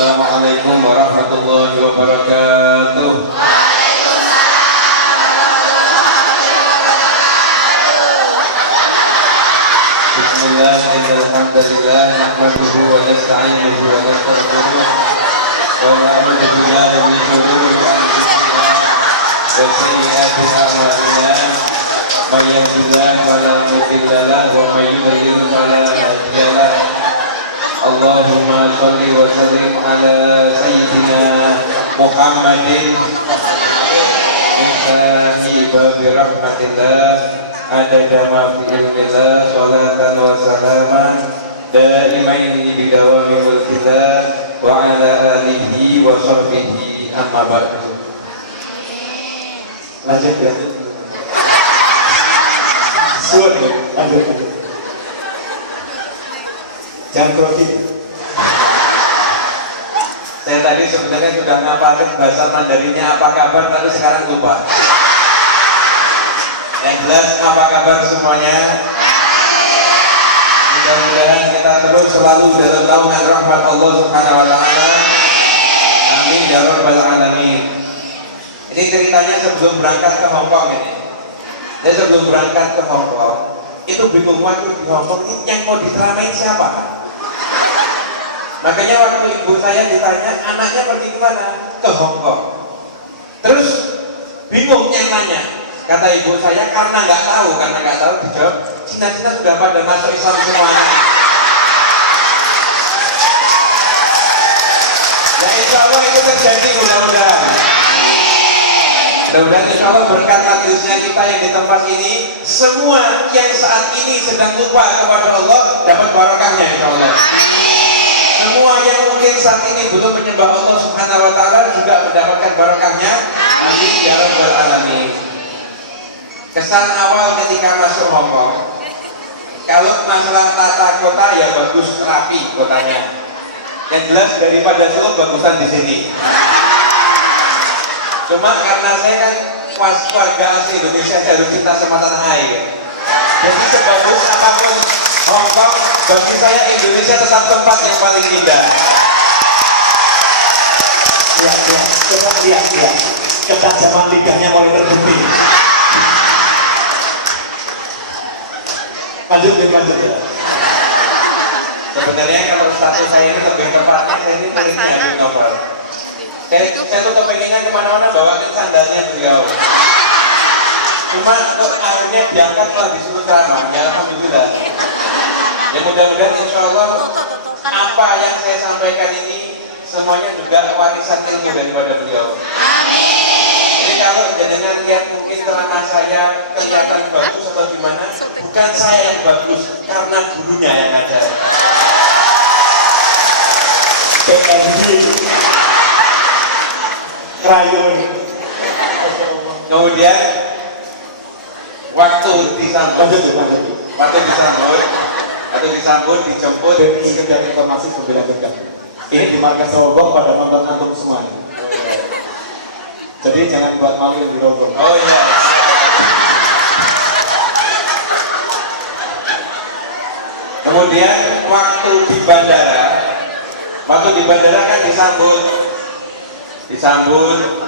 Assalamualaikum warahmatullahi wabarakatuh. Bismillah, alhamdulillah, nahmaduhu wa nasta'inuhu wa nastaghfiruh wa na'udzu billahi min shururi anfusina wa sayyiati a'malina. May yahdihillahu fala mudilla lahu wa may yudlil fala hadiya lahu. Allahumma sholli wa sallim ala sayyidina Muhammadin Insani babi rahmatillah adada ma fi ilmillah sholatan wa salaman daimaini bidawami mulkillah wa ala alihi wa sahbihi amma ba'du. Lanjut ya. Suwun ya. Lanjut. Jangan grogi. Saya tadi sebenarnya sudah ngapalin bahasa Mandarinnya apa kabar, tapi sekarang lupa. Yang jelas apa kabar semuanya? Mudah-mudahan kita terus selalu dalam naungan rahmat Allah Subhanahu wa taala. Amin ya rabbal alamin. Ini ceritanya sebelum berangkat ke Hong Kong ini. Saya sebelum berangkat ke Hong Kong, itu bingung waktu di Hong Kong ini yang mau diceramain siapa? Makanya waktu ibu saya ditanya anaknya pergi kemana? Ke Hong Kong. Terus bingung yang nanya. Kata ibu saya karena nggak tahu dijawab Cina-Cina sudah pada masuk Islam semuanya. Ya insya Allah itu terjadi mudah-mudahan. Mudah-mudahan insya Allah berkat majelisnya kita yang di tempat ini, semua yang saat ini sedang lupa kepada Allah dapat barokahnya insya Allah. Semua yang mungkin saat ini butuh menyembah Allah Subhanahu wa taala juga mendapatkan barokahnya. Amin ya rabbal alamin. Kesan awal ketika masuk Hong Kong, kalau masalah tata kota ya bagus, rapi kotanya. Yang jelas daripada Solo bagusan di sini. Cuma karena saya kan warga asli Indonesia, saya harus cinta sama tanah air. Jadi sebagus apapun Hong Kong, bagi saya Indonesia tetap tempat yang paling indah. Lihat. Coba lihat. Ketajaman lidahnya mulai terbukti. Lanjut ya. Sebenarnya kalau status saya ini lebih tepatnya, saya ini muridnya Habib Novel. Saya tuh kepengennya kemana-mana bawakan sandalnya beliau. Cuma akhirnya diangkat telah disuruh ceramah. Ya alhamdulillah. Ya mudah-mudahan insya Allah apa yang saya sampaikan ini semuanya juga warisan ilmu daripada beliau. Jadi kalau jenengan lihat mungkin celana saya kelihatan bagus atau gimana, bukan saya yang bagus, karena gurunya yang ngajar. PNG Krayon. Kemudian waktu disambut, dijemput. Ini sekedar informasi sebelum-belum. Ini di markas Sawabong pada nonton antum semuanya. Jadi jangan buat malu yang dirogoh. Oh iya. Kemudian waktu di bandara kan disambut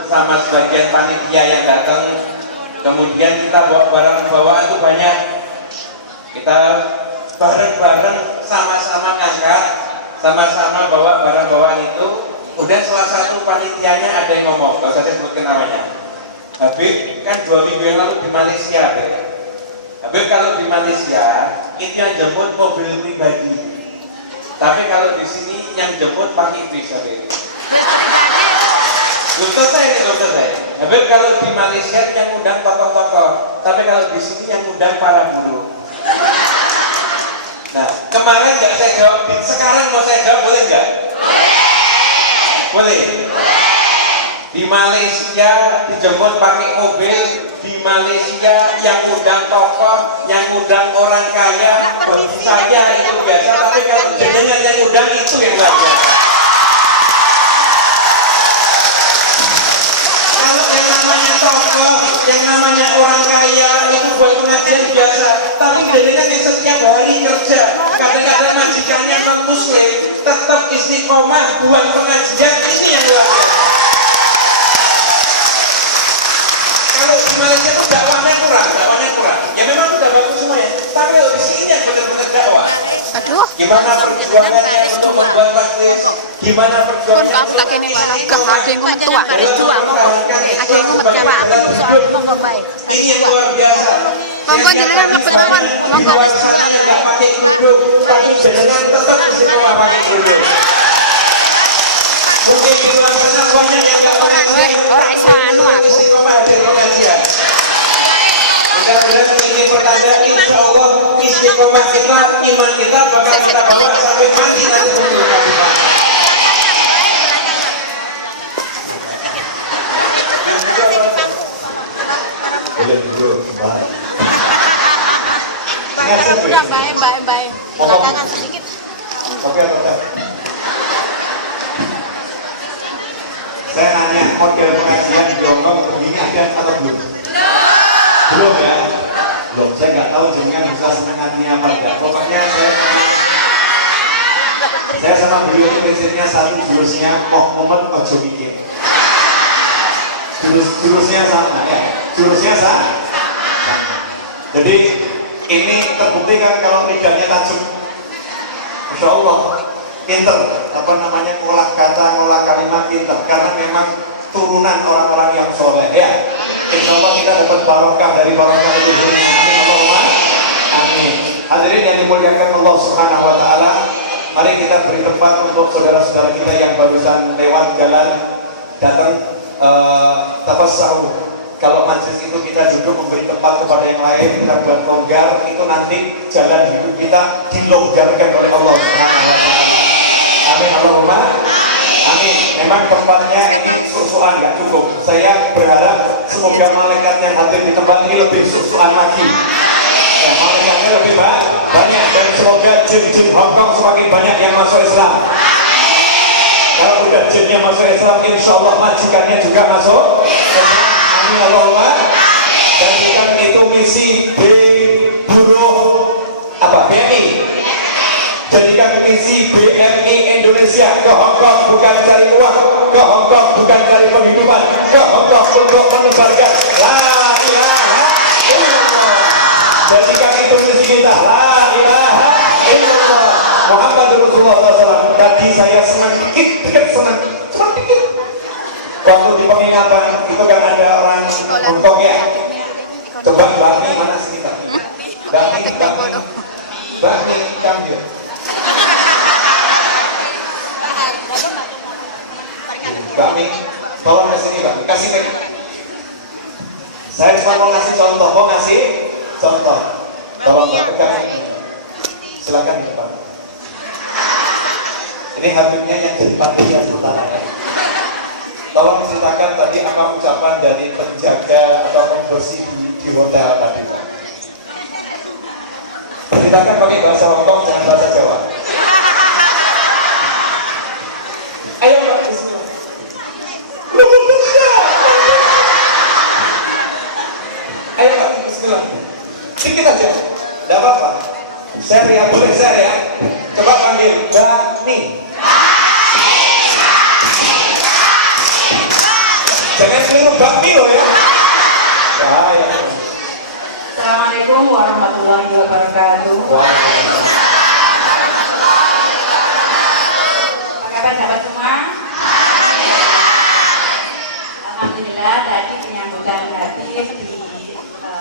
sama sebagian panitia yang datang. Kemudian kita bawa barang-bawaan itu banyak. Kita bareng-bareng sama-sama ngangkat, sama-sama bawa barang-bawaan itu. Kemudian salah satu panitianya ada yang ngomong, gak usah saya sebutkan namanya. Habib kan 2 minggu yang lalu di Malaysia. Habib kalau di Malaysia itu yang jemput mobil pribadi. Tapi kalau di sini yang jemput pakai bis Habib. Belum selesai. Habib kalau di Malaysia yang undang tokoh-tokoh, tapi kalau di sini yang undang para guru. Nah, kemarin nggak saya jawab, sekarang mau saya jawab boleh nggak? Boleh. Di Malaysia dijemput pakai mobil, di Malaysia yang undang tokoh, yang undang orang kaya, bagi saya itu biasa, tapi kalau jenengan yang undang itu yang luar biasa. Kalau yang namanya tokoh, yang namanya orang kaya itu buat pengajian biasa, tapi jenengan yang setiap hari kerja, kadang-kadang majikannya non muslim, tetap istiqomah buat pengajian Gimana perjuangannya untuk membuat majelis? Gimana perjuangannya untuk ada yang tua, ada yang tua, ini yang luar biasa. monggo jenengan mlebet mawon, monggo. Di luar sana yang nggak pakai kerudung, tapi jenengan tetap istiqomah pakai kerudung. Mungkin di luar sana banyak yang nggak pakai kerudung, Ora iso anu aku. istiqomah hadir pengajian. Mudah-mudahan ini pertanda insya Allah istiqomah kita, iman kita bakal kita bawa sampai mati nanti sebelum kami. Boleh duduk, baik. Udah baik. Belakangan sedikit. Kopi atau teh? Saya nanya, model pengajian di Hongkong begini ada atau belum? Belum ya? Belum, saya nggak tahu jenengan bisa seneng hatinya apa enggak. Pokoknya saya sama beliau ini prinsipnya satu, jurusnya Muhammad ojo mikir. Jurusnya sama ya, jurusnya sama. Jadi ini terbukti kan kalau lidahnya tajam. Masya Allah, pinter, apa namanya, ngolah kata, ngolah kalimat pinter, karena memang turunan orang-orang yang soleh ya. Insya Allah kita dapat barokah dari barokah leluhurnya. Amin Allahumma amin. Hadirin yang dimuliakan Allah Subhanahu Wa Taala, mari kita beri tempat untuk saudara-saudara kita yang barusan lewat jalan datang. Tafassahu. Kalau majlis itu kita duduk memberi tempat kepada yang lain, kita buat longgar, itu nanti jalan hidup kita dilonggarkan oleh Allah Subhanahu Wa Taala. Amin Allahumma amin. Memang tempatnya ini susuan nggak cukup. Saya berharap semoga malaikat yang hadir di tempat ini lebih susuan lagi. Ya, malaikatnya lebih banyak, dan semoga jin-jin Hongkong semakin banyak yang masuk Islam. Kalau udah jinnya masuk Islam, insya Allah majikannya juga masuk Islam. Amin Allahumma. Dan jika itu misi buruh apa BMI, jadikan misi BMI Indonesia ke Hongkong bukan cari uang, ke Hongkong bukan cari penghidupan, ke Hongkong untuk menebarkan la ilaha illallah. Jadikan itu misi kita, la ilaha illallah Muhammadur Rasulullah SAW. Tadi saya senang dikit, senang dikit. Waktu di pengingatan itu kan ada orang Hongkong ya. Coba Mbak Mi mana sini Mbak Mi? Mbak Mi Kamil. Mbak Mi, tolong ke sini Mbak Mi, kasih ke. Saya cuma mau ngasih contoh, Tolong Mbak pegang. Silakan di depan. Ini Habibnya yang jadi panitia sementara ya. Tolong ceritakan tadi apa ucapan dari penjaga atau pembersih di hotel tadi Pak. Ceritakan pakai bahasa Hongkong, jangan bahasa Jawa. Ayo Pak, bismillah. Ayo Pak, bismillah. Sedikit aja, tidak apa-apa. Share ya, boleh share ya. Coba panggil Mbak Mi. Jangan keliru bakmi loh ya. Bahaya. Assalamualaikum warahmatullahi wabarakatuh. Apa kabar sahabat semua? Alhamdulillah tadi penyambutan Habib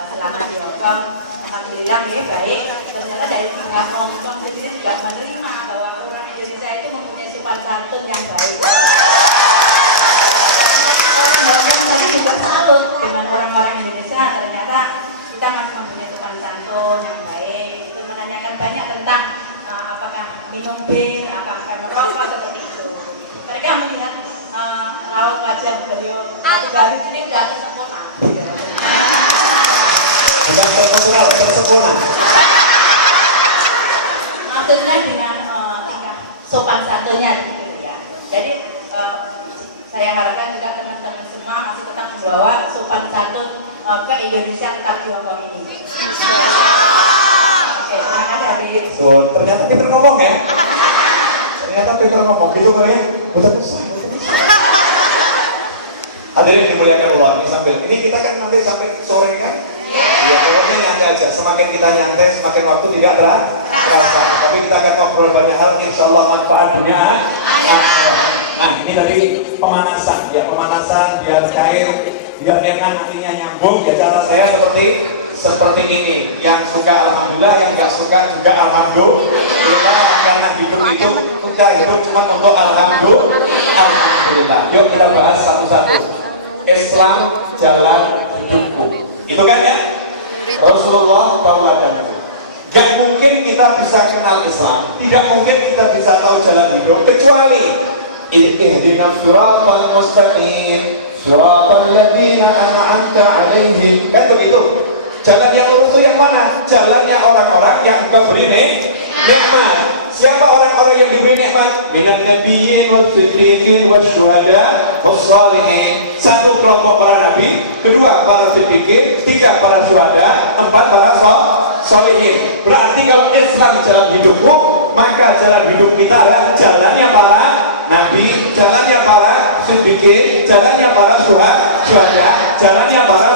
selama di Hongkong, alhamdulillah ya baik. Sebenarnya dari pihak Hongkong sendiri juga menerima bahwa orang Indonesia itu mempunyai sifat santun yang baik. Juga salut dengan orang-orang Indonesia, ternyata kita masih mempunyai sopan santun yang baik. Itu menanyakan banyak tentang apakah minum bir, apakah merokok seperti itu. Mereka melihat raut wajah beliau dari sini sudah tersempurna. Bukan terpesona, tersempurna. Maksudnya dengan tingkah sopan santunnya gitu ya. Jadi saya harapkan juga teman-teman semua masih tetap membawa sopan santun ke Indonesia, tetap di Hongkong ini. Oke, terima kasih Habib. So, ternyata pinter ngomong ya. Ternyata pinter ngomong gitu kali ya. Betul. Hadirin dimuliakan Allah, ini kita kan nanti sampai sore kan? Ya, pokoknya nyantai aja. Semakin kita nyantai, semakin waktu tidak terasa. Tapi kita akan ngobrol banyak hal, insya Allah manfaat dunia. Nah, ini tadi pemanasan, ya pemanasan biar cair, biar enak nantinya nyambung. Ya cara saya seperti ini. Yang suka alhamdulillah, yang nggak suka juga alhamdulillah. Karena hidup itu kita hidup cuma untuk alhamdulillah. Yuk kita bahas satu-satu. Islam jalan hidupku. Itu kan ya? Rasulullah tauladanku. Gak mungkin kita bisa kenal Islam, tidak mungkin kita bisa tahu jalan hidup kecuali ihdinas siratal mustaqim siratal ladzina an'amta 'alaihim. Kan begitu. Jalan yang lurus itu yang mana? Jalannya orang-orang yang engkau beri nikmat. Siapa orang-orang yang diberi nikmat? Minan nabiyyin was-siddiqin wasyuhada was-shalihin. Satu kelompok para nabi, kedua para siddiqin, tiga para syuhada, empat para sholihin. Berarti kalau Islam jalan hidupmu, maka jalan hidup kita adalah jalannya para nabi, jalannya para siddiqin, jalannya para syuhada, jalannya para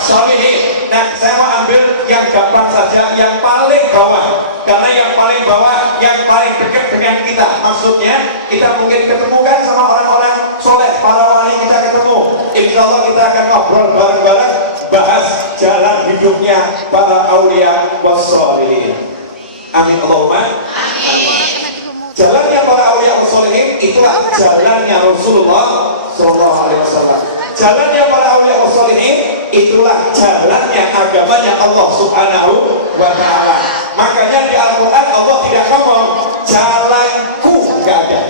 sholihin. Nah, saya mau ambil yang gampang saja, yang paling bawah. Karena yang paling bawah, yang paling dekat dengan kita. Maksudnya, kita mungkin ketemukan sama orang-orang soleh, para wali kita ketemu. Insya Allah kita akan ngobrol bareng-bareng, bahas jalan hidupnya para aulia wassolihin. Amin Allahumma amin. Jalannya para aulia wassolihin itulah jalannya Rasulullah SAW. Jalannya para aulia wassolihin itulah jalannya agamanya Allah Subhanahu wa Ta'ala. Makanya di Al-Quran Allah tidak ngomong jalanku, nggak ada.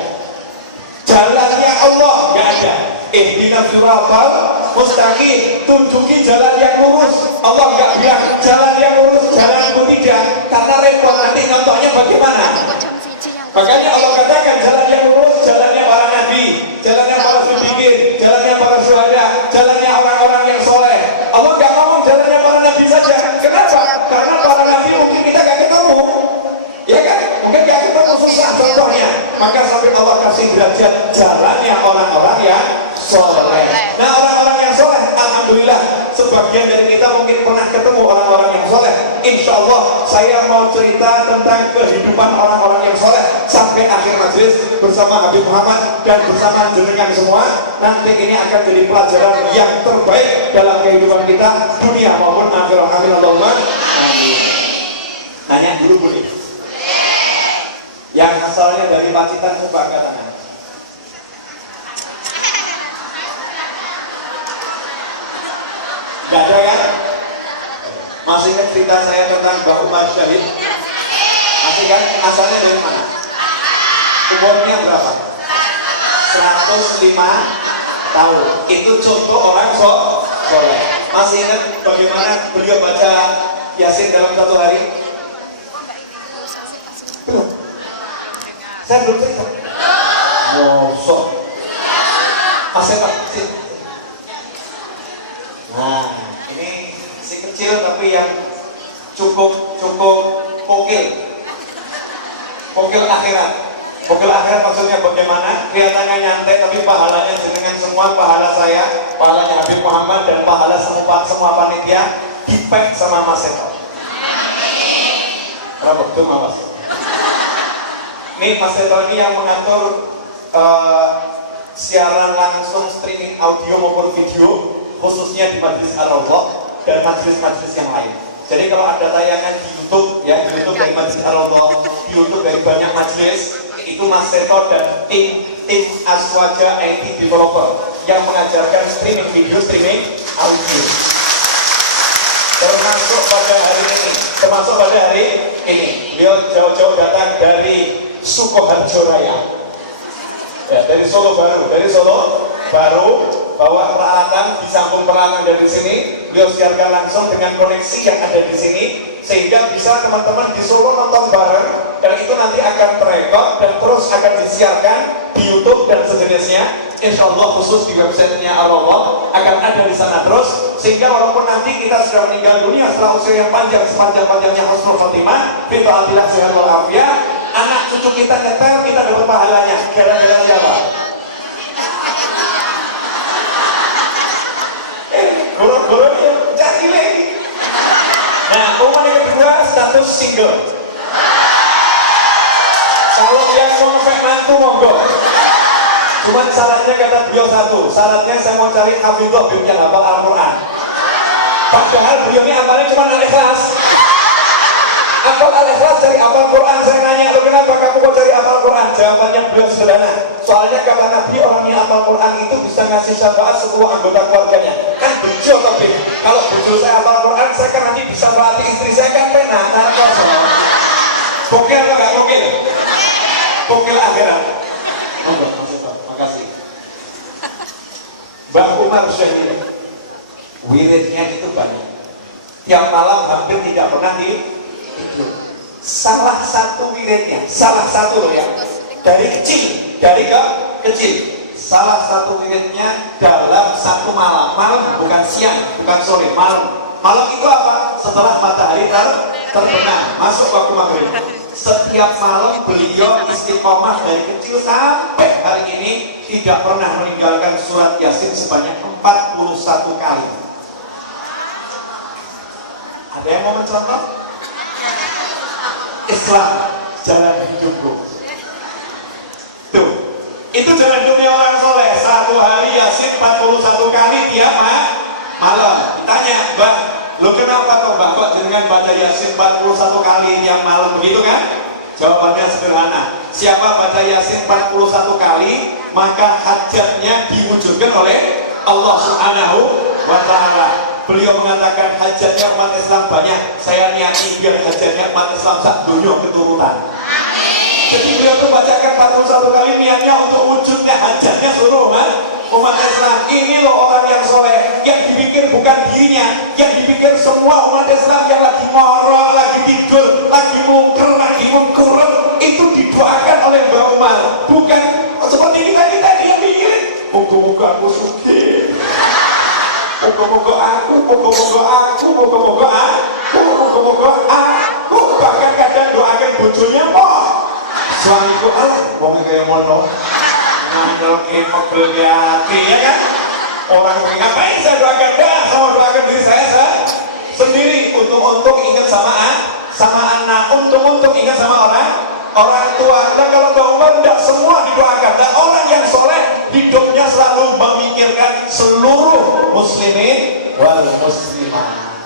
Jalannya Allah nggak ada. Ihdinas siratal mustaqim, tunjuki jalan yang lurus. Allah nggak bilang jalan yang lurus, jalanku tidak, karena repot nanti contohnya bagaimana. Makanya Allah katakan jalan yang lurus, jalannya para nabi, jalannya para siddiqin, jalannya para syuhada, jalannya orang-orang yang soleh. Allah nggak ngomong jalannya para nabi saja. Kenapa? Karena para nabi mungkin kita nggak ketemu, ya kan? Mungkin nggak ketemu, susah contohnya. Maka sampai Allah kasih derajat jalannya orang-orang yang soleh. Nah, orang-orang yang soleh, alhamdulillah, sebagian dari kita mungkin pernah ketemu orang-orang yang soleh. Insya Allah saya mau cerita tentang kehidupan orang-orang yang soleh sampai akhir majelis bersama Habib Muhammad dan bersama jenengan semua. Nanti ini akan jadi pelajaran yang terbaik dalam kehidupan kita dunia maupun akhirat. Amin Allahumma amin. Nanya dulu boleh? Yang asalnya dari Pacitan, coba angkat tangan. Gak ada kan? Masih ingat cerita saya tentang Mbak Umar Syahid? Masih kan? Asalnya dari mana? Umurnya berapa? 105 tahun. Itu contoh orang soleh. Masih ingat bagaimana beliau baca Yasin dalam satu hari? Belum. Saya belum cerita. Mosok. Masih Pak. Nah, ini si kecil tapi yang cukup kokil akhirat. Kokil akhirat maksudnya bagaimana? Kelihatannya nyantai tapi pahalanya jenengan semua, pahala saya, pahalanya Habib Muhammad dan pahala semua panitia dipek sama Mas Seto. Kenapa betul Mas? Ini Mas Seto ini yang mengatur siaran langsung streaming audio maupun video, khususnya di Majlis Ar-Rawdah dan majlis-majlis yang lain. Jadi kalau ada tayangan di YouTube, ya di YouTube dari Majlis Ar-Rawdah, di YouTube dari banyak majlis, itu Mas Seto dan tim Aswaja IT Developer yang mengajarkan streaming video, streaming audio. Termasuk pada hari ini, beliau jauh-jauh datang dari Sukoharjo Raya, ya, dari Solo baru bawa peralatan, disambung peralatan dari sini, beliau siarkan langsung dengan koneksi yang ada di sini, sehingga bisa teman-teman di Solo nonton bareng, dan itu nanti akan terekod dan terus akan disiarkan di YouTube dan sejenisnya. Insya Allah khusus di websitenya Ar-Rawdah akan ada di sana terus, sehingga walaupun nanti kita sudah meninggal dunia setelah usia yang panjang, sepanjang-panjangnya husnul khotimah, fi ta'atillah sehat walafiat, anak cucu kita nyetel, kita dapat pahalanya. Gara-gara siapa? Guru-guru yang cari lagi. Nah, umum yang kedua status single. Cuman syaratnya kata beliau satu, syaratnya saya mau cari hafidhah yang hafal Al-Quran. Padahal beliau ini hafalnya cuma Al-Ikhlas. Hafal Al-Ikhlas cari hafal Quran. Saya nanya, lo kenapa kamu kok cari hafal Quran? Jawabannya beliau sederhana. Soalnya kata Nabi, orang yang hafal Quran itu bisa ngasih syafaat seluruh anggota keluarganya. Kan bejo tapi kalau bejo saya hafal Quran, saya kan nanti bisa melatih istri saya kan pena. Nah, kosong. Bokil apa nggak bokil? Bokil akhirat. Monggo, makasih. Mbak Umar Syahid, wiridnya itu banyak. Tiap malam hampir tidak pernah tidur. Salah satu wiridnya, salah satu loh ya, dari kecil, dari ke kecil. Salah satu wiridnya dalam satu malam, malam bukan siang, bukan sore, malam. Malam itu apa? Setelah matahari terbenam, masuk waktu maghrib. Setiap malam beliau istiqomah dari kecil sampai hari ini tidak pernah meninggalkan surat Yasin sebanyak 41 kali. Ada yang mau mencontoh? Islam, jalan hidupku. Tuh, itu jalan hidupnya orang soleh. Satu hari Yasin 41 kali tiap malam. Ditanya, Mbak, lo kenapa toh Mbak kok dengan baca Yasin 41 kali tiap malam begitu kan? Jawabannya sederhana. Siapa baca Yasin 41 kali, maka hajatnya diwujudkan oleh Allah Subhanahu wa Ta'ala. Beliau mengatakan hajatnya umat Islam banyak. Saya niati biar hajatnya umat Islam sak dunia keturunan. Jadi beliau tuh bacakan 41 kali niatnya untuk wujudnya hajatnya seluruh umat Islam. Ini loh orang yang soleh, yang dipikir bukan dirinya, yang dipikir semua umat Islam yang lagi ngorok, lagi tidur, lagi mungker, lagi mengkurep, itu didoakan oleh Mbak Umar. Bukan seperti kita yang mikirin moga-moga aku sugih, moga-moga aku, bahkan kadang doakan bojonya suamiku Allah, wong kaya ngono ngandel ke mobil hati, ya kan? Orang ngapain saya doakan? Sama doakan diri saya sendiri. Untung ingat sama anak, untung ingat sama orang tua. Dan kalau Mbak Umar tidak semua didoakan. Dan orang yang soleh hidupnya selalu memikirkan seluruh muslimin wal muslimah.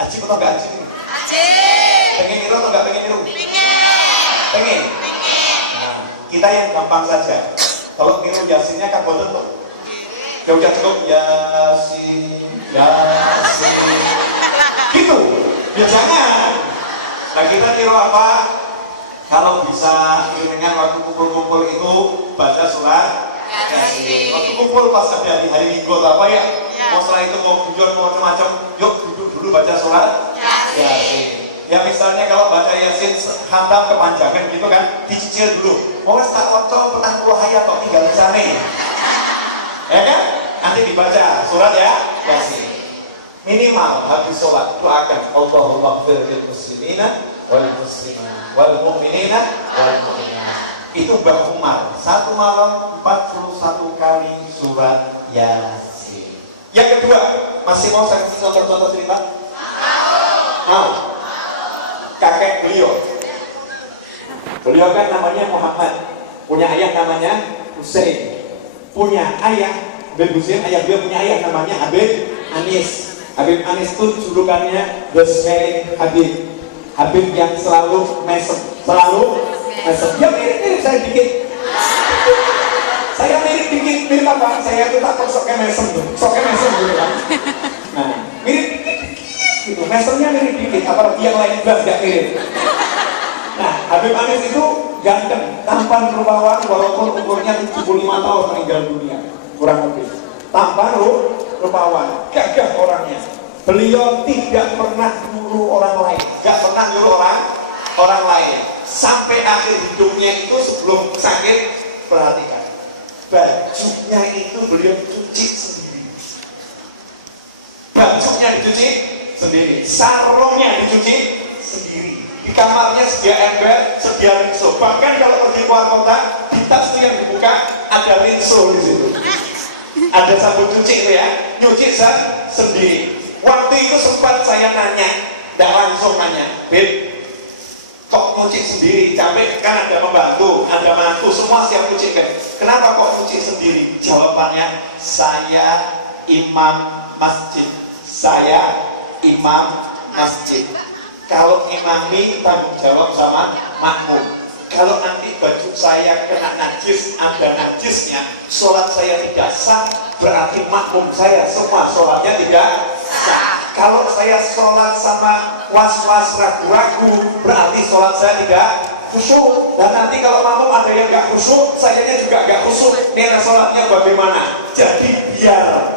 Acik atau enggak acik? Acik. Pengen niru atau enggak pengen niru? Pengen. Nah, kita yang gampang saja. Kalau niru Yasinnya kan boten tuh. Ya udah cukup Yasin. Gitu. Ya jangan. Nah kita niru apa? Kalau bisa dengan waktu kumpul-kumpul itu baca surat Yasin. Waktu kumpul pas ada di hari Minggu atau apa ya? Mau setelah itu mau kunjung mau macam-macam, yuk duduk dulu baca surat Yasin. Ya misalnya kalau baca Yasin hantam kepanjangan gitu kan, dicicil dulu. Mau tak kocok petang puluh hayat kok tinggal di sana. Ya kan? Nanti dibaca surat Yasin. Minimal habis sholat doakan Allahumma ighfir lil muslimina wal muslimat wal mu'minina wal mu'minat. Itu Mbak Umar satu malam 41 kali surat Yasin. Yang kedua, masih mau saya kasih contoh-contoh cerita? Mau? Kakek beliau kan namanya Muhammad, punya ayah namanya Husain, punya ayah Habib Husain, ayah beliau punya ayah namanya Habib Anis. Habib Anis itu julukannya The Smiling Habib yang selalu mesem. Ya mirip saya dikit. Saya mirip apa? Saya itu tak soknya mesem tuh, gitu kan. Nah, mirip gitu, mesemnya mirip dikit, apalagi yang lain jelas gak mirip. Nah, Habib Anis itu ganteng, tampan rupawan, walaupun umurnya 75 tahun meninggal dunia, kurang lebih. Tampan rupawan, gagah orangnya. Beliau tidak pernah nyuruh orang lain, gak pernah nyuruh orang lain. Sampai akhir hidupnya itu sebelum sakit, perhatikan, bajunya itu beliau cuci sendiri. Bajunya dicuci sendiri, sarungnya dicuci sendiri. Di kamarnya sedia ember, sedia rinso. Bahkan kalau pergi keluar kota, di tas yang dibuka ada rinso di situ. Ada sabun cuci itu ya, nyuci sendiri. Waktu itu sempat saya nanya, tidak langsung nanya, Beb, Kok nyuci sendiri? Capek kan, ada pembantu, ada mantu, semua siap nyuci kan? Kenapa kok nyuci sendiri? Jawabannya, saya imam masjid. Saya imam masjid. Kalau imami tanggung jawab sama makmum. Kalau nanti baju saya kena najis, ada najisnya, sholat saya tidak sah, berarti makmum saya semua sholatnya tidak sah. Kalau saya sholat sama was-was ragu-ragu, berarti sholat saya tidak khusyuk. Dan nanti kalau makmum ada yang gak khusyuk, sayanya juga gak khusyuk. Nilai sholatnya bagaimana? Jadi biar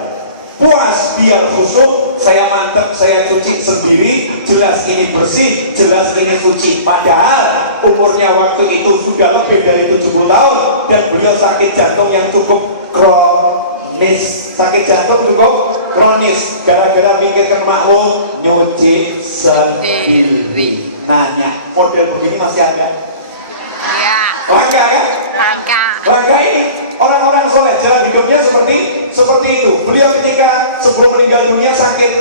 puas, biar khusyuk, saya mantep, saya cuci sendiri, jelas ini bersih, jelas ini suci. Padahal umurnya waktu itu sudah lebih dari 70 tahun dan beliau sakit jantung yang cukup kronis. Sakit jantung cukup kronis, gara-gara mikirkan makmum, nyuci sendiri. Nanya, model begini masih ada? Ya, Langka kan? langka. Langka ini orang-orang soleh jalan hidupnya seperti itu. Beliau ketika sebelum meninggal dunia sakit,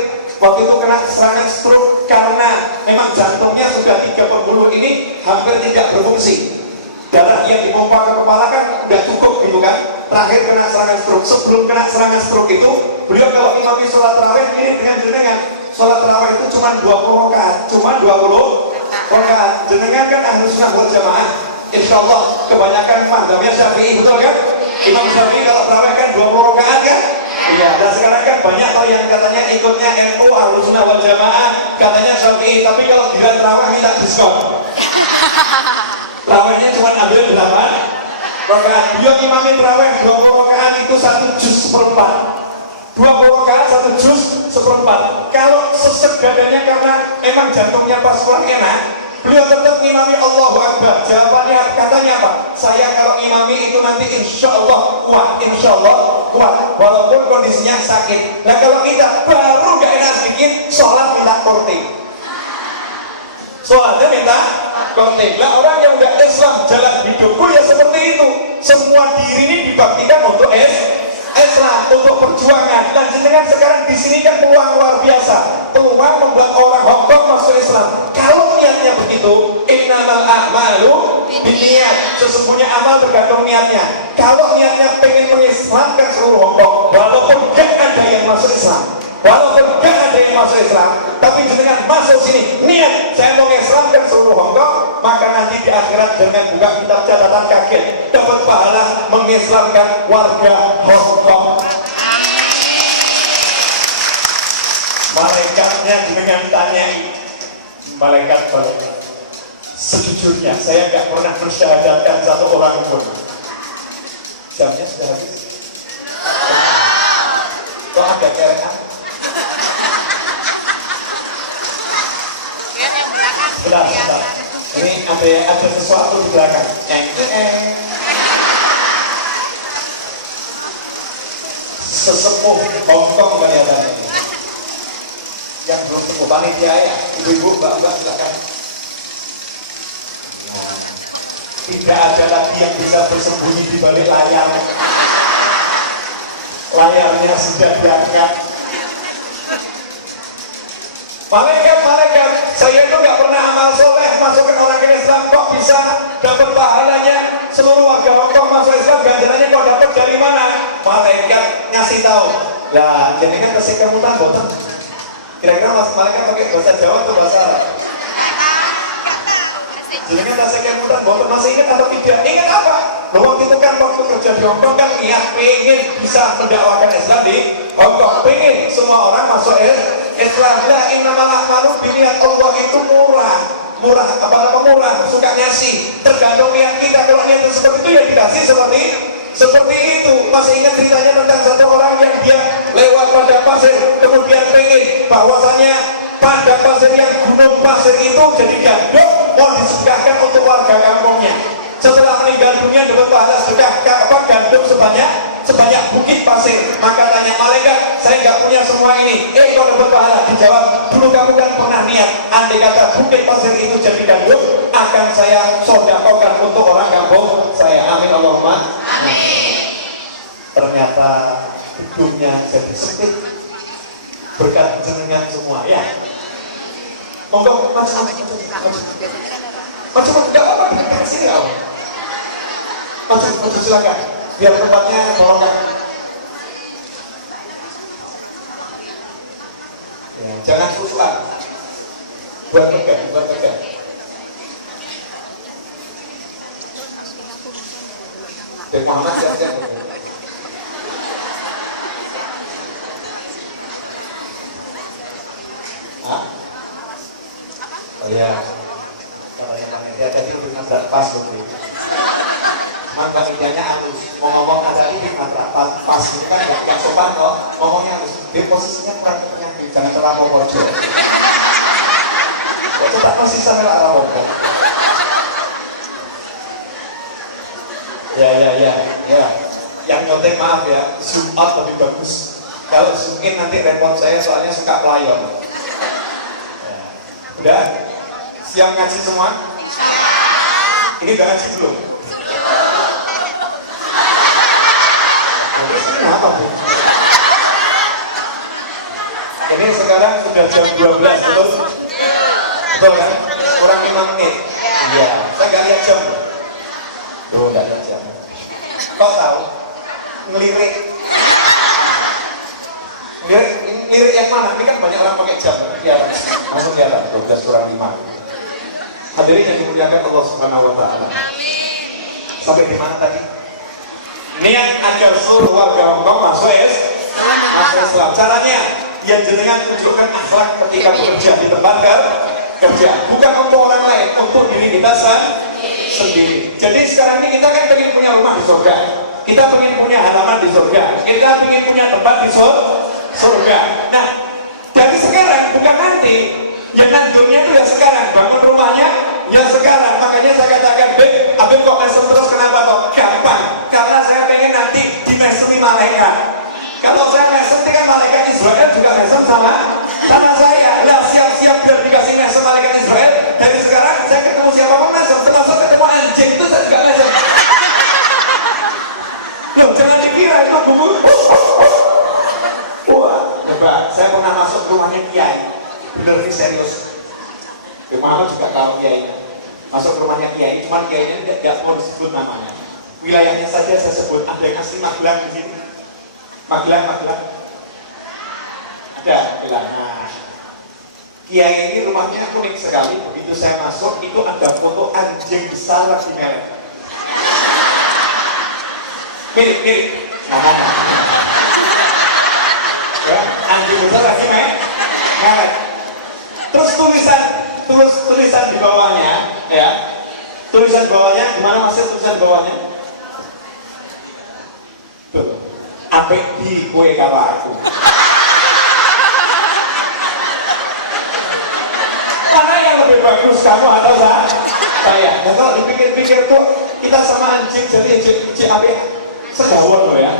waktu itu kena serangan stroke karena memang jantungnya sudah 3/10 ini hampir tidak berfungsi. Darah yang dipompa ke kepala kan udah cukup gitu kan. Terakhir kena serangan stroke. Sebelum kena serangan stroke itu, beliau kalau imami sholat tarawih ini dengan sholat tarawih itu cuma 20 rakaat, cuma 20 rakaat. Jenengan kan ahlu sunnah wal jamaah. Insya Allah kebanyakan mazhabnya Syafi'i, betul kan? Imam Syafi'i kalau tarawih kan 20 rakaat kan? Iya, dan sekarang kan banyak kalau yang katanya ikutnya NU ahlu sunnah wal jamaah, katanya Syafi'i, tapi kalau dilihat tarawih minta diskon. Tarawihnya cuma ambil 8 rakaat. Beliau imami tarawih 20 rakaat itu 1 juz seperempat. 20 rakaat 1 juz seperempat. Kalau sesek dadanya karena emang jantungnya pas kurang enak, beliau tetap imami Allahu Akbar. Jawabannya katanya apa? Saya kalau imami itu nanti insya Allah kuat, insya Allah kuat, walaupun kondisinya sakit. Nah kalau kita baru gak enak sedikit, sholat minta korting. Sholatnya minta korting. Lah orang yang udah Islam jalan hidupku ya seperti itu. Semua diri ini dibaktikan untuk Islam, untuk perjuangan. Dan jenengan sekarang di sini kan peluang luar biasa, peluang membuat orang Hongkong masuk Islam. Kalau niatnya begitu, innamal a'malu binniyat. Sesungguhnya amal tergantung niatnya. Kalau niatnya pengen mengislamkan seluruh Hongkong, walaupun gak ada yang masuk Islam, tapi jenengan masuk sini, niat saya mau mengislamkan seluruh Hongkong, maka nanti di akhirat dengan buka kitab catatan kaget dapat pahala mengislamkan warga Hongkong. Malaikatnya jenengan tanyai, malaikat sejujurnya saya nggak pernah mensyahadatkan satu orang pun. Jamnya sudah habis. Kok agak kerenan? Sebentar. Ini ada sesuatu di belakang. Sesepuh Hongkong kelihatannya. Yang belum sepuh panitia ya, ibu-ibu, mbak-mbak silakan. Nah, tidak ada lagi yang bisa bersembunyi di balik layar. Layarnya sudah diangkat. Malaikat, saya itu nggak pernah amal soleh masukkan orang ke Islam, kok bisa dapat pahalanya? Seluruh warga Hongkong masuk Islam, ganjarannya kok dapat dari mana? Malaikat ngasih tahu. Lah, jenengan kasih kemutan boten. Kira-kira malaikat pakai bahasa Jawa atau bahasa Arab? Jenengan kasih kemutan boten, masih ingat atau tidak? Ingat apa? Loh, waktu itu kan waktu kerja di Hongkong kan niat pengen bisa mendakwakan Islam di Hongkong, pengen semua orang masuk Islam. Lah innamal a'malu binniyat. Allah itu murah, suka ngasih, tergantung niat kita. Kalau niat seperti itu ya dikasih seperti itu. Masih ingat ceritanya tentang satu orang yang dia lewat pada pasir, kemudian pengen bahwasanya pada pasir yang gunung pasir itu jadi gandum, mau disedekahkan untuk warga kampungnya. Setelah meninggal dunia dapat pahala sedekah gandum sebanyak bukit pasir. Maka tanya malaikat, saya nggak punya semua ini, kok dapat pahala? Dijawab, dulu kamu kan pernah niat, andai kata bukit pasir itu jadi gandum, akan saya sodakokan untuk orang kampung saya. Amin Allahumma amin. Ternyata hidupnya jadi sempit berkat jenengan semua ya. Monggo mas. Biasanya kan ada. Maju, enggak apa-apa, kita ke sini kau. Maju silakan. Biar tempatnya bolongkan. Ya, jangan susulan. Buat tegak. Dan Muhammad siap-siap. Hah? Oh iya. Katanya panitia tadi udah nggak pas loh. Cuman panitianya halus. Mau ngomong ada ini pas ini kan yang sopan kok. Ngomongnya halus. Dia posisinya kurang penyakit. Jangan terlalu pojok. Coba masih sampai arah pojok. Ya. Yang nyontek maaf ya, zoom out lebih bagus. Kalau zoom in nanti repot saya soalnya suka pelayon. Ya. Udah? Siap ngaji semua? Ini udah ngaji belum? Terus ini apa Bu? Ini sekarang sudah jam 12 betul? Betul kan? Kurang 5 menit. Iya, saya nggak lihat jam. Loh, nggak lihat jam. Kau tahu? Ngelirik yang mana? Ini kan banyak orang pakai jam. Ya, langsung kelihatan 12 kurang 5. Hadirin yang dimuliakan Allah Subhanahu wa taala. Sampai di mana tadi? Niat agar seluruh warga Hongkong masuk Islam. Caranya yang jenengan tunjukkan akhlak ketika bekerja di tempat kerja, bukan untuk orang lain, untuk diri kita sendiri. Jadi sekarang ini kita kan pengen punya rumah di surga, kita pengen punya halaman di surga, kita pengen punya tempat di surga. Nah, dari sekarang bukan nanti. Yang nandurnya itu ya sekarang, bangun rumahnya ya sekarang. Makanya saya katakan, Abang kok mesem terus, kenapa kok? Gampang, karena saya pengen nanti dimesemi malaikat. Kalau saya mesem, kan malaikat Israel juga mesem sama saya. Lah siap-siap biar dikasih mesem malaikat Israel. Dari sekarang saya ketemu siapapun mesem, termasuk ketemu anjing itu saya juga mesem. Loh, jangan dikira itu buku. Wah, coba saya pernah masuk rumahnya Kiai. Bener ini serius. Muhammad juga tahu kiainya. Masuk ke rumahnya kiai, cuman kiainya tidak mau disebut namanya. Wilayahnya saja saya sebut. Ada yang asli Magelang di sini. Magelang. Ada bilang. Nah, kiai ini rumahnya unik sekali. Begitu saya masuk, itu ada foto anjing besar lagi merek. Mirip. Ya, anjing besar lagi merek. Terus tulisan di bawahnya, ya. Tulisan bawahnya, gimana masih tulisan bawahnya? Tuh, apik di kue karo aku. Mana yang lebih bagus, kamu atau saya? Nah kalau dipikir-pikir tuh, kita sama anjing jadi apik sedawon loh ya.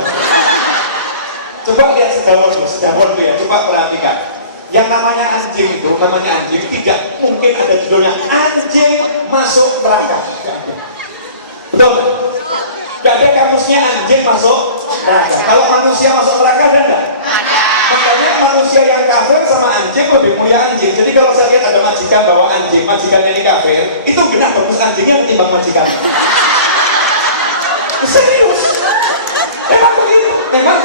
Coba lihat sedawon tuh ya, coba perhatikan. Yang namanya anjing tidak mungkin ada judulnya anjing masuk neraka. Betul? Gak ada kamusnya anjing masuk neraka. Kalau manusia masuk neraka ada enggak? Ada. Makanya manusia yang kafir sama anjing lebih mulia anjing. Jadi kalau saya lihat ada majikan bawa anjing, majikan ini kafir, itu benar bagus anjingnya ketimbang majikan. Serius? Memang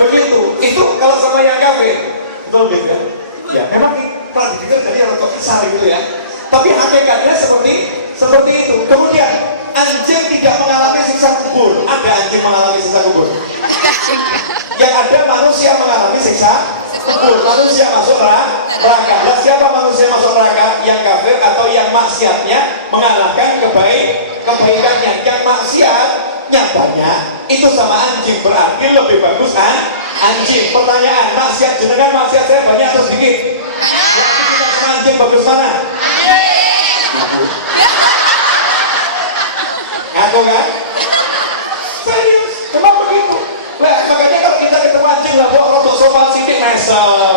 begitu. Itu kalau sama yang kafir. Betul beda. Ya, memang kalau didengar jadi orang besar gitu ya. Tapi hakikatnya seperti itu. Kemudian anjing tidak mengalami siksa kubur. Ada anjing mengalami siksa kubur. Yang ada manusia mengalami siksa kubur. Manusia masuk neraka. Lah siapa manusia masuk neraka? Yang kafir atau yang maksiatnya mengalahkan kebaikannya. Yang maksiatnya banyak itu sama anjing, berarti lebih bagus anjing. Pertanyaan, maksiat jenengan maksiat saya banyak atau sedikit? Yang kita sama anjing bagus mana? Ngaku kan? Serius, memang begitu. Nah, makanya kalau kita ketemu anjing lah, bawa rotok sofa sidik mesem.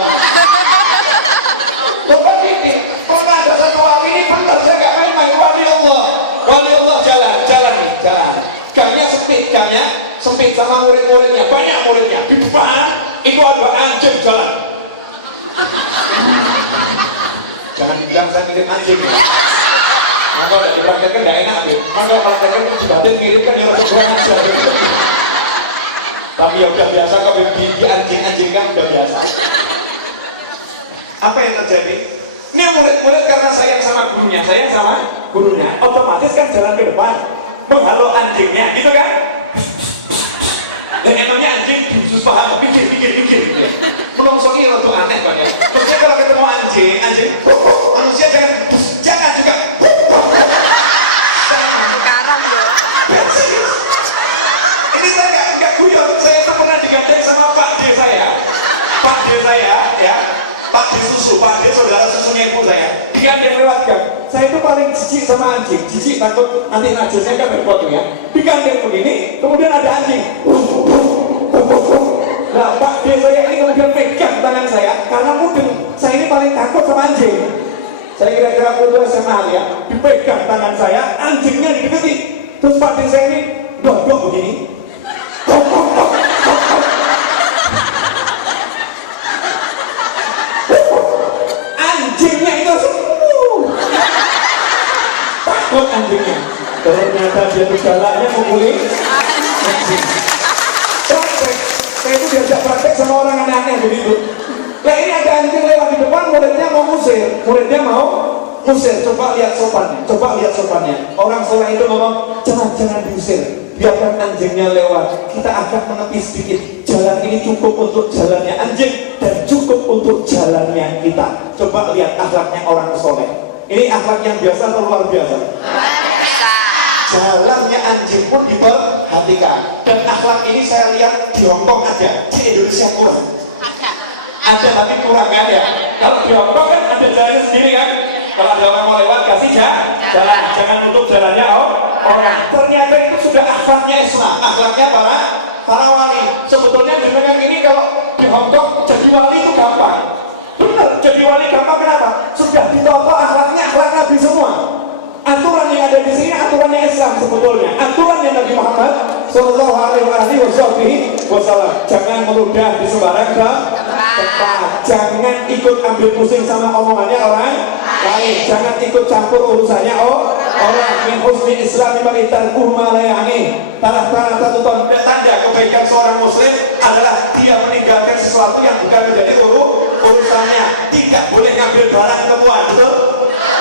Bukan ini, pernah ada satu wali ini benar, saya gak main-main. Wali Allah jalan. Gangnya sempit sama murid-muridnya, banyak muridnya. Di depan itu ada anjing jalan. Jangan dibilang saya mirip anjing ya. kalau udah dipraktekkan nggak enak deh. Kalau praktekkan itu batin mirip kan yang masuk kurang aja. Tapi ya udah biasa kok di anjing kan udah biasa. Apa yang terjadi? Ini murid-murid karena sayang sama gurunya, otomatis kan jalan ke depan menghalau anjingnya, gitu kan? Dan emangnya anjing khusus paham pikir gitu ya. Menungso ini waktu aneh banget. Maksudnya kalau ketemu anjing, manusia jangan juga. Sekarang ya. Ini saya nggak guyon. Saya itu pernah digandeng sama Pak D saya ya. Pak D susu, Pak D saudara susunya ibu saya. Digandeng lewat gang. Saya itu paling jijik sama anjing. Jijik takut nanti najisnya kan berpotong ya. Digandeng begini, kemudian ada anjing. Nah, Pak D saya ini kemudian pegang tangan saya karena mungkin saya ini paling takut sama anjing. Saya kira-kira putus SMA ya, dipegang tangan saya, anjingnya didekati. Terus Pak D saya ini dok begini. Anjingnya itu takut anjingnya. Ternyata dia tuh galaknya mukuli anjing. Saya itu diajak praktek sama orang aneh-aneh begitu. Nah ini ada anjing lewat di depan, muridnya mau musir. Coba lihat sopannya. Orang soleh itu ngomong, jangan diusir. Biarkan anjingnya lewat. Kita akan menepis sedikit. Jalan ini cukup untuk jalannya anjing dan cukup untuk jalannya kita. Coba lihat akhlaknya orang soleh. Ini akhlak yang biasa atau luar biasa? Jalannya anjing pun diperhatikan. Dan akhlak ini saya lihat di Hongkong ada, di Indonesia kurang. Ada tapi kurang kan ya. Kalau di Hongkong kan ada jalannya sendiri kan. Kalau ada orang mau lewat kasih jalan, jangan nutup jalannya orang. Ternyata itu sudah akhlaknya Islam, akhlaknya para wali. Sebetulnya dengan ini kalau di Hongkong jadi wali itu gampang. Benar, jadi wali gampang kenapa? Sudah ditoto akhlaknya akhlak Nabi semua. Aturan yang ada di sini aturannya Islam sebetulnya. Aturan yang Nabi Muhammad Sallallahu Alaihi Wasallam. Jangan meludah di sembarang tempat. Jangan ikut ambil pusing sama omongannya orang lain. Jangan ikut campur urusannya orang. Min husni Islami maritan kurmalayani. Tanda kebaikan seorang Muslim adalah dia meninggalkan sesuatu yang bukan menjadi urusannya. Tidak boleh ngambil barang temuan, betul?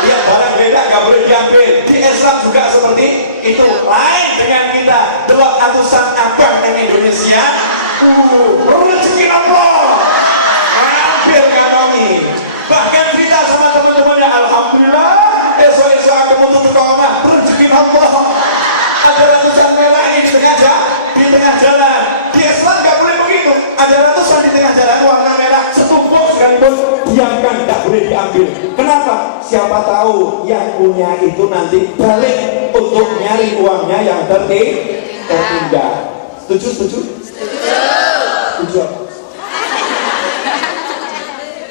Lihat barang beda nggak boleh diambil. Di Islam juga seperti itu. Lain dengan kita delok atusan abang di Indonesia. Rezeki Allah ambil kanoni. Bahkan kita sama teman-temannya, alhamdulillah esok-esok aku menutup koma. Rezeki Allah. Ada ratusan merah ini di tengah jalan. Di Islam nggak boleh begitu. Ada ratusan di tengah jalan warna merah setumpuk sekalipun diamkan, nggak boleh diambil. Kenapa? Siapa tahu yang punya itu nanti balik untuk nyari uangnya yang tertinggal. Setuju?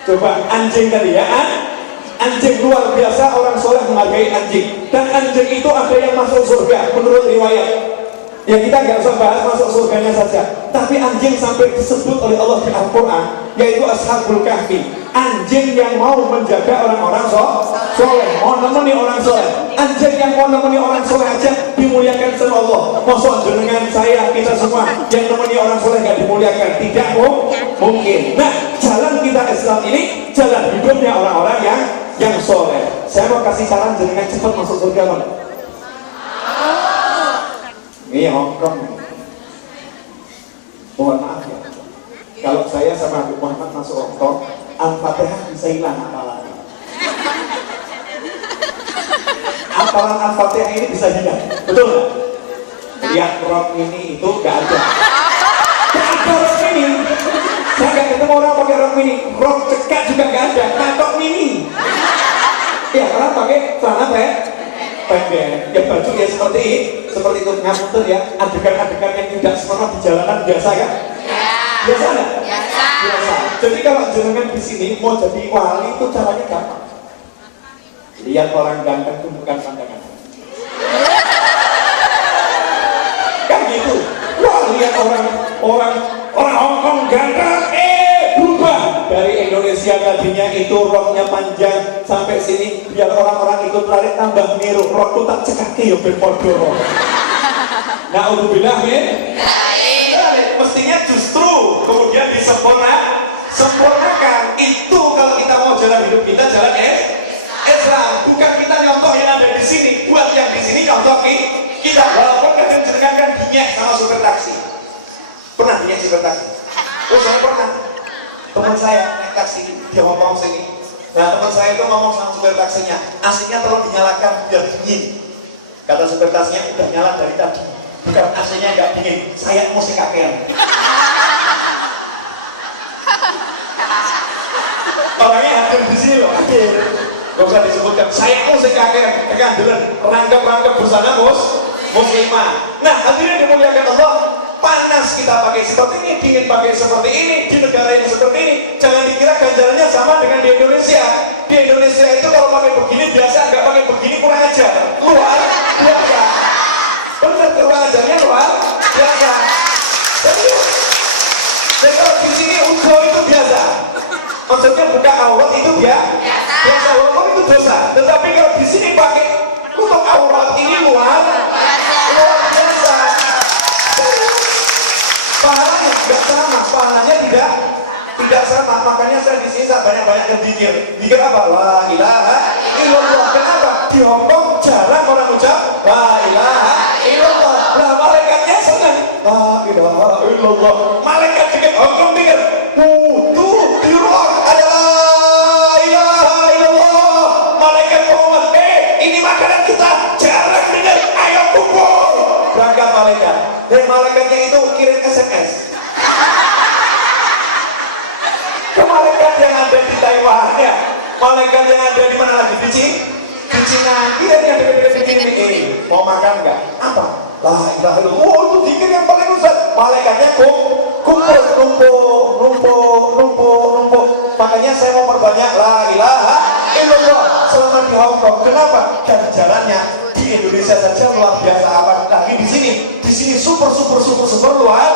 Coba anjing tadi ya, anjing luar biasa, orang soleh menghargai anjing. Dan anjing itu ada yang masuk surga menurut riwayat. Ya kita nggak usah bahas masuk surganya saja. Tapi anjing sampai disebut oleh Allah di Al-Quran, yaitu Ashabul Kahfi. Anjing yang mau menjaga orang-orang soleh, mau nemeni orang soleh. Anjing yang mau nemeni orang soleh aja dimuliakan sama Allah. Masa dengan saya, kita semua yang nemeni orang soleh gak dimuliakan? Tidak mungkin. Nah, jalan kita Islam ini jalan hidupnya orang-orang yang soleh. Saya mau kasih saran jenengan cepat masuk surga mana? Ini Hongkong. Mohon maaf ya, kalau saya sama Habib Muhammad masuk Hongkong, Al-Fatihah bisa hilang hafalannya. Hafalan Al-Fatihah ini bisa hilang, betul nggak? Lihat rok mini itu nggak ada. Nggak ada rok mini. Saya nggak ketemu orang pakai rok mini. Rok cekak juga nggak ada. Katok mini. Ya karena pakai celana pendek. Ya baju ya seperti itu. Ngapunten ya, adegan-adegan yang tidak sempurna di jalanan biasa kan? Biasa nggak? Biasa. Jadi kalau jenengan di sini mau jadi wali itu caranya gampang. Lihat orang ganteng itu bukan pandangan. Kan gitu. Wah lihat orang Hongkong ganteng, berubah dari Indonesia tadinya itu roknya panjang sampai sini biar orang-orang ikut lari tambah niru rokku tak cekake yo ben podo. Naudzubillah min. Mestinya justru kemudian disempurnakan. Itu kalau kita mau jalan hidup kita jalan Islam, bukan kita nyontoh yang ada di sini, buat yang di sini nyontoh kita. Walaupun kadang jenengan kan dinyek sama supir taksi. Pernah dinyek supir taksi? Oh saya pernah. Teman saya naik taksi dia ngomong sini. Nah teman saya itu ngomong sama supir taksinya, AC-nya tolong dinyalakan biar dingin. Kata supir taksinya udah nyala dari tadi. Bukan AC-nya nggak dingin, saya musik kakean. Orangnya hadir di sini loh, hadir. Gak usah disebutkan, saya musik kakean. Kekandelan, rangkap busana muslimah. Nah hadirin dimuliakan Allah. Panas kita pakai seperti ini, dingin pakai seperti ini, di negara yang seperti ini. Jangan dikira ganjarannya sama dengan di Indonesia. Di Indonesia itu kalau pakai begini biasa, nggak pakai begini kurang ajar. Luar biasa. Benar, kurang ajarnya luar biasa. Dan kalau di sini ujo itu biasa. Maksudnya buka aurat itu biasa, walaupun itu dosa. Tetapi kalau di sini pakai tutup aurat ini luar biasa. Pahalanya tidak sama, pahalanya tidak sama. Makanya saya di sini banyak-banyak berpikir apa? La ilaha illallah. Kenapa? Di Hongkong jarang orang ucap la ilaha illallah. Lah malaikatnya senang la ilaha illallah. Malaikat di Hongkong pikir, tuh di rock ada la ilaha illallah. Malaikat ngomong, ini makanan kita jarang dengar, ayo kumpul. Berangkat malaikat. Dan malaikatnya itu kirim SMS ke malaikat yang ada di Taiwan ya, malaikat yang ada di mana lagi, di Cina. Kirim yang dekat-dekat mau makan nggak? Apa? La ilaha illallah. Oh itu dikir yang paling besar. Malaikatnya numpuk. Makanya saya mau perbanyak la ilaha illallah selama di Hongkong. Kenapa? Dan jalannya di Indonesia saja luar biasa, apalagi di sini super luar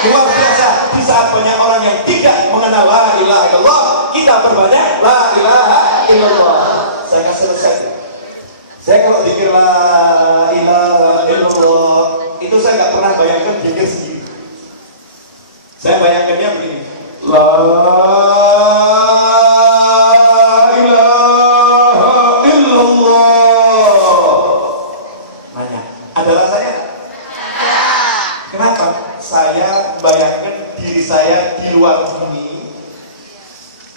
biasa. Di saat banyak orang yang tidak mengenal la ilaha illallah, kita perbanyak la ilaha illallah. Saya nggak selesai. Saya kalau dikir la ilaha illallah itu saya nggak pernah bayangkan dikir sendiri. Saya bayangkannya begini, la ilaha illallah. Nanya, ada rasanya? Kenapa? Saya bayangkan diri saya di luar bumi,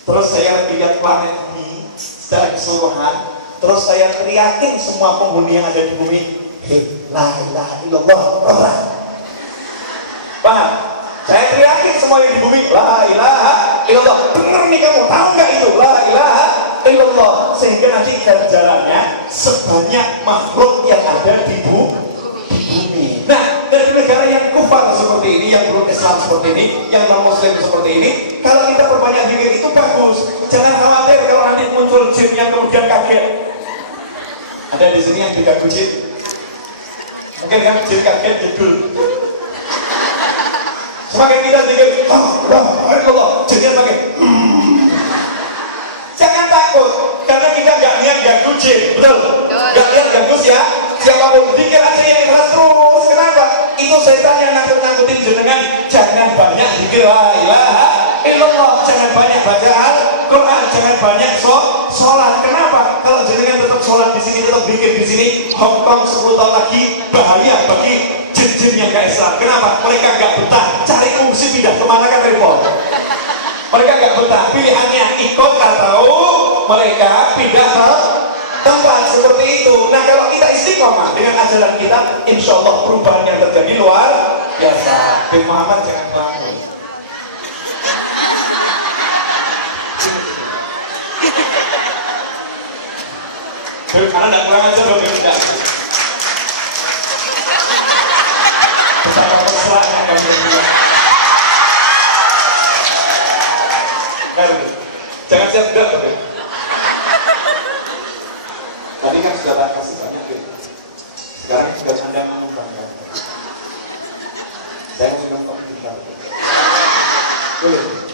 terus saya lihat planet bumi secara keseluruhan, terus saya teriakin semua penghuni yang ada di bumi, la ilaha illallah. Paham? Saya teriakin semua yang di bumi, la ilaha illallah. Bener nih kamu, tahu nggak itu? La ilaha illallah. Sehingga nanti jalannya sebanyak makhluk yang ada di bumi. Nah, dari negara yang kufar seperti ini, yang belum Islam seperti ini, yang non-muslim seperti ini, kalau kita perbanyak zikir itu bagus. Jangan khawatir kalau nanti muncul jin yang kemudian kaget. Ada di sini yang juga jin. Mungkin kan jin kaget jedul. Semakin kita zikir, Allah, jinnya pakai. Jangan takut, karena kita nggak lihat ganggu jin, betul? Nggak lihat ganggu ya. Siapapun zikir aja yang ikhlas terus. Kenapa? Itu setan yang nakut-nakutin jenengan. Jangan banyak zikir la ilaha illallah. Jangan banyak baca Al-Quran. Jangan banyak sholat. Kenapa? Kalau jenengan tetap sholat di sini, tetap zikir di sini, Hongkong 10 tahun lagi bahaya bagi jin-jin yang gak Islam. Kenapa? Mereka gak betah. Cari fungsi pindah kemana kan repot. Mereka gak betah. Pilihannya ikut atau mereka pindah ke tempat seperti itu. Nah kalau kita istiqomah dengan ajaran kita, insya Allah perubahan yang terjadi luar biasa. Bin Muhammad jangan ngelamun. Karena tidak kurang ajar dong yang tidak. Betapa persoalannya kami berdua. Jangan siap tidak dong ya. Tadi kan sudah tak kasih banyak ya. Sekarang sudah Anda mengembangkan. Saya mau minum kopi bentar. Boleh?